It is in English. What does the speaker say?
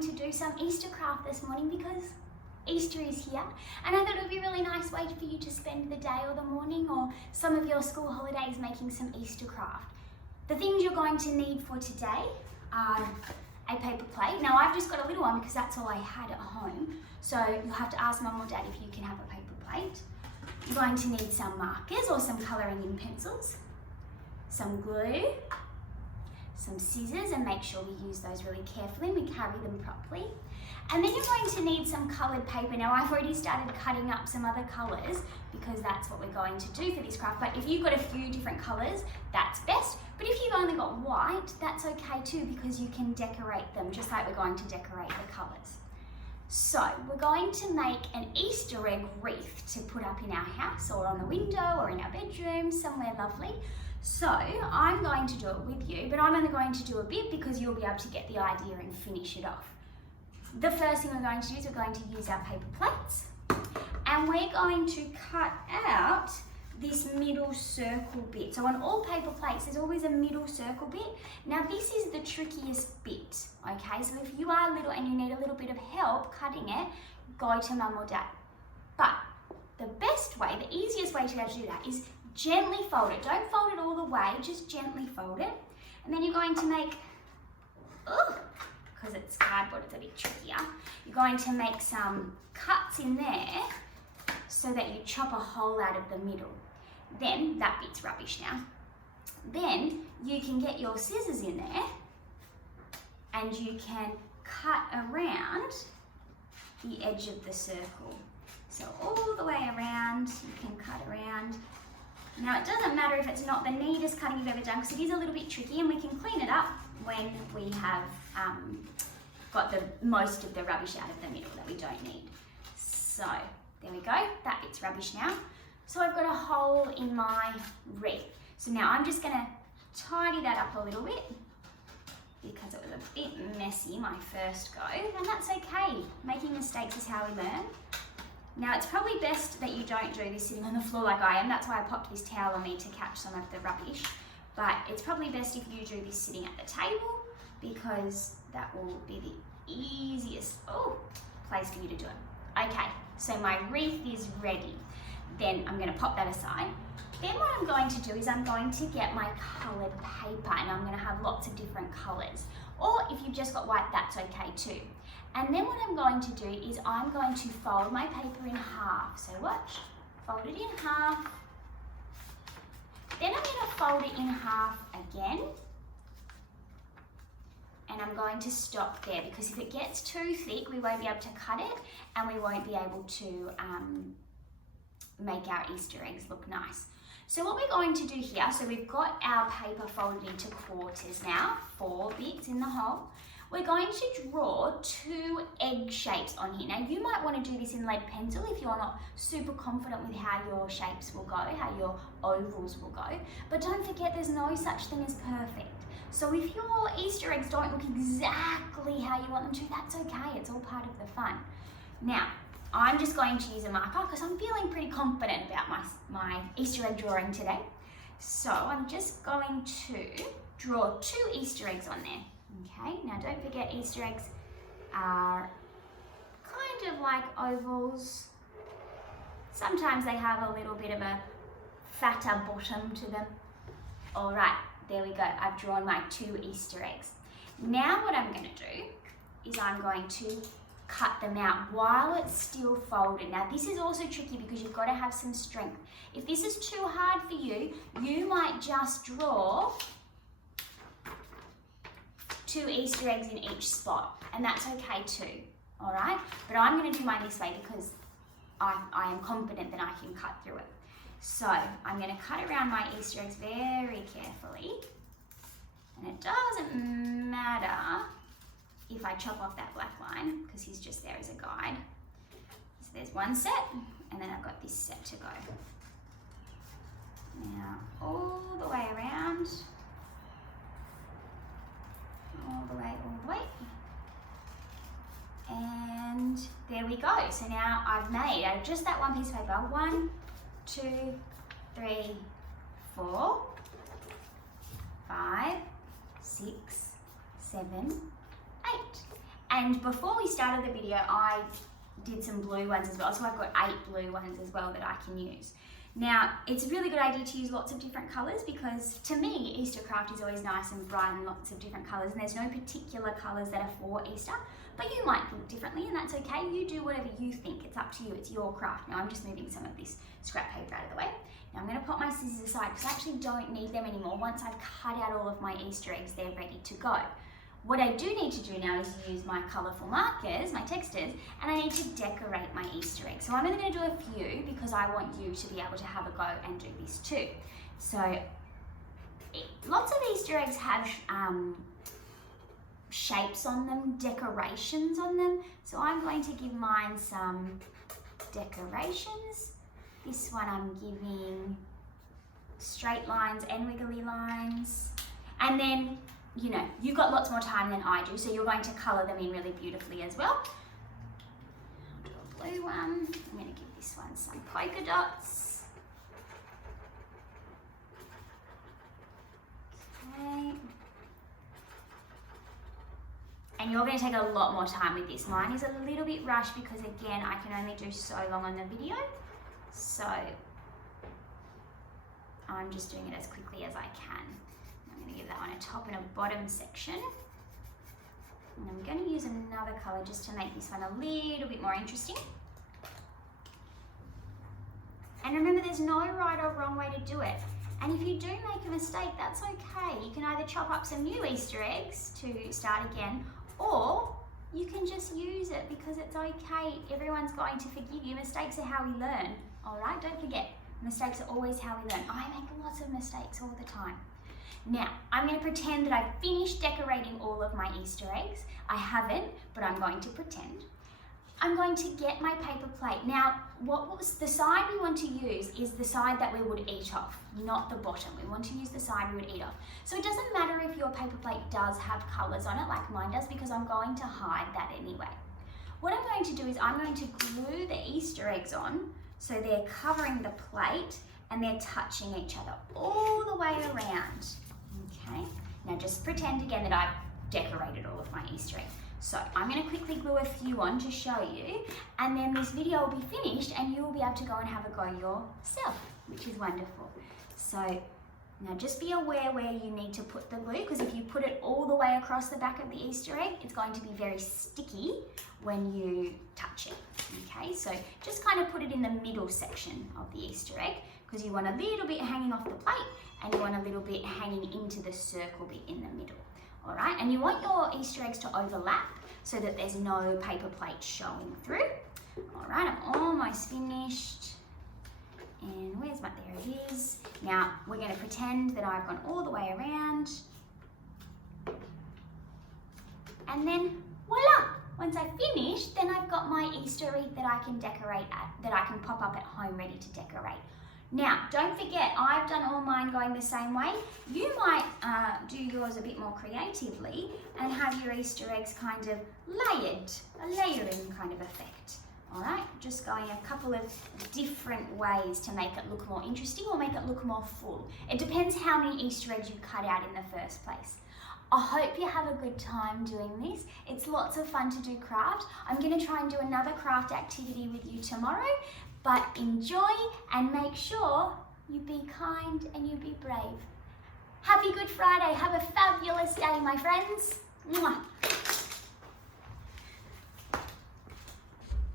going to do some Easter craft this morning because Easter is here, and I thought it would be a really nice way for you to spend the day or the morning or some of your school holidays making some Easter craft. The things you're going to need for today are a paper plate. Now I've just got a little one because that's all I had at home, so you'll have to ask Mum or Dad if you can have a paper plate. You're going to need some markers or some colouring in pencils, some glue, some scissors, and make sure we use those really carefully and we carry them properly. And then you're going to need some coloured paper. Now I've already started cutting up some other colours because that's what we're going to do for this craft, but if you've got a few different colours, that's best. But if you've only got white, that's okay too, because you can decorate them just like we're going to decorate the colours. So we're going to make an Easter egg wreath to put up in our house or on the window or in our bedroom, somewhere lovely. So I'm going to do it with you, but I'm only going to do a bit because you'll be able to get the idea and finish it off. The first thing we're going to do is we're going to use our paper plates, and we're going to cut out this middle circle bit. So on all paper plates, there's always a middle circle bit. Now this is the trickiest bit, okay? So if you are little and you need a little bit of help cutting it, go to Mum or Dad. But the best way, the easiest way to be able to do that is gently fold it. Don't fold it all the way, just gently fold it. And then you're going to make, because it's cardboard, it's a bit trickier. You're going to make some cuts in there so that you chop a hole out of the middle. Then, that bit's rubbish now. Then you can get your scissors in there and you can cut around the edge of the circle. So all the way around, you can cut around. Now it doesn't matter if it's not the neatest cutting you've ever done because it is a little bit tricky, and we can clean it up when we have got the most of the rubbish out of the middle that we don't need. So there we go, that bit's rubbish now. So I've got a hole in my wreath. So now I'm just gonna tidy that up a little bit because it was a bit messy my first go, and that's okay. Making mistakes is how we learn. Now it's probably best that you don't do this sitting on the floor like I am. That's why I popped this towel on me to catch some of the rubbish. But it's probably best if you do this sitting at the table because that will be the easiest place for you to do it. Okay, so my wreath is ready. Then I'm going to pop that aside. Then what I'm going to do is I'm going to get my coloured paper, and I'm going to have lots of different colours. Or if you've just got white, that's okay too. And then what I'm going to do is I'm going to fold my paper in half. So watch, fold it in half. Then I'm going to fold it in half again. And I'm going to stop there because if it gets too thick, we won't be able to cut it and we won't be able to make our Easter eggs look nice. So what we're going to do here, so we've got our paper folded into quarters now, 4 bits in the hole. We're going to draw 2 egg shapes on here. Now you might want to do this in lead pencil if you're not super confident with how your shapes will go, how your ovals will go. But don't forget there's no such thing as perfect. So if your Easter eggs don't look exactly how you want them to, that's okay, it's all part of the fun. Now, I'm just going to use a marker because I'm feeling pretty confident about my Easter egg drawing today. So I'm just going to draw 2 Easter eggs on there. Okay, now don't forget Easter eggs are kind of like ovals. Sometimes they have a little bit of a fatter bottom to them. All right, there we go. I've drawn my 2 Easter eggs. Now what I'm going to do is I'm going to cut them out while it's still folded. Now this is also tricky because you've got to have some strength. If this is too hard for you, you might just draw 2 Easter eggs in each spot, and that's okay too, all right? But I'm going to do mine this way because I am confident that I can cut through it. So I'm going to cut around my Easter eggs very carefully, and it doesn't matter if I chop off that black line because he's just there as a guide. So there's one set, and then I've got this set to go. Now all the way around. All the way. And there we go. So now I've made out of just that one piece of paper, 1, 2, 3, 4, 5, 6, 7, 8. And before we started the video, I did some blue ones as well. So I've got 8 blue ones as well that I can use. Now, it's a really good idea to use lots of different colours because to me, Easter craft is always nice and bright and lots of different colours, and there's no particular colours that are for Easter, but you might think differently and that's okay. You do whatever you think. It's up to you. It's your craft. Now, I'm just moving some of this scrap paper out of the way. Now, I'm going to put my scissors aside because I actually don't need them anymore. Once I've cut out all of my Easter eggs, they're ready to go. What I do need to do now is use my colourful markers, my textures, and I need to decorate my Easter eggs. So I'm only going to do a few because I want you to be able to have a go and do this too. So lots of Easter eggs have shapes on them, decorations on them. So I'm going to give mine some decorations. This one I'm giving straight lines and wiggly lines. And then, you know, you've got lots more time than I do, so you're going to colour them in really beautifully as well. I'll do a blue one. I'm going to give this one some polka dots. Okay. And you're going to take a lot more time with this. Mine is a little bit rushed because, again, I can only do so long on the video. So I'm just doing it as quickly as I can. I'm going to give that one a top and a bottom section. And I'm going to use another colour just to make this one a little bit more interesting. And remember, there's no right or wrong way to do it. And if you do make a mistake, that's okay. You can either chop up some new Easter eggs to start again, or you can just use it because it's okay. Everyone's going to forgive you. Mistakes are how we learn, all right? Don't forget, mistakes are always how we learn. I make lots of mistakes all the time. Now, I'm going to pretend that I've finished decorating all of my Easter eggs. I haven't, but I'm going to pretend. I'm going to get my paper plate. Now, the side we want to use is the side that we would eat off, not the bottom. We want to use the side we would eat off. So it doesn't matter if your paper plate does have colours on it like mine does, because I'm going to hide that anyway. What I'm going to do is I'm going to glue the Easter eggs on so they're covering the plate and they're touching each other all the way around. Okay, now just pretend again that I've decorated all of my Easter eggs. So I'm going to quickly glue a few on to show you, and then this video will be finished and you will be able to go and have a go yourself, which is wonderful. So now just be aware where you need to put the glue, because if you put it all the way across the back of the Easter egg, it's going to be very sticky when you touch it. Okay, so just kind of put it in the middle section of the Easter egg, because you want a little bit hanging off the plate and you want a little bit hanging into the circle bit in the middle. All right, and you want your Easter eggs to overlap so that there's no paper plate showing through. All right, I'm almost finished. And there it is. Now, we're going to pretend that I've gone all the way around. And then, voila! Once I've finished, then I've got my Easter wreath that I can decorate that I can pop up at home ready to decorate. Now, don't forget, I've done all mine going the same way. You might do yours a bit more creatively and have your Easter eggs kind of layered, a layering kind of effect. All right, just going a couple of different ways to make it look more interesting or make it look more full. It depends how many Easter eggs you cut out in the first place. I hope you have a good time doing this. It's lots of fun to do craft. I'm going to try and do another craft activity with you tomorrow. But enjoy and make sure you be kind and you be brave. Happy Good Friday. Have a fabulous day, my friends. Mwah.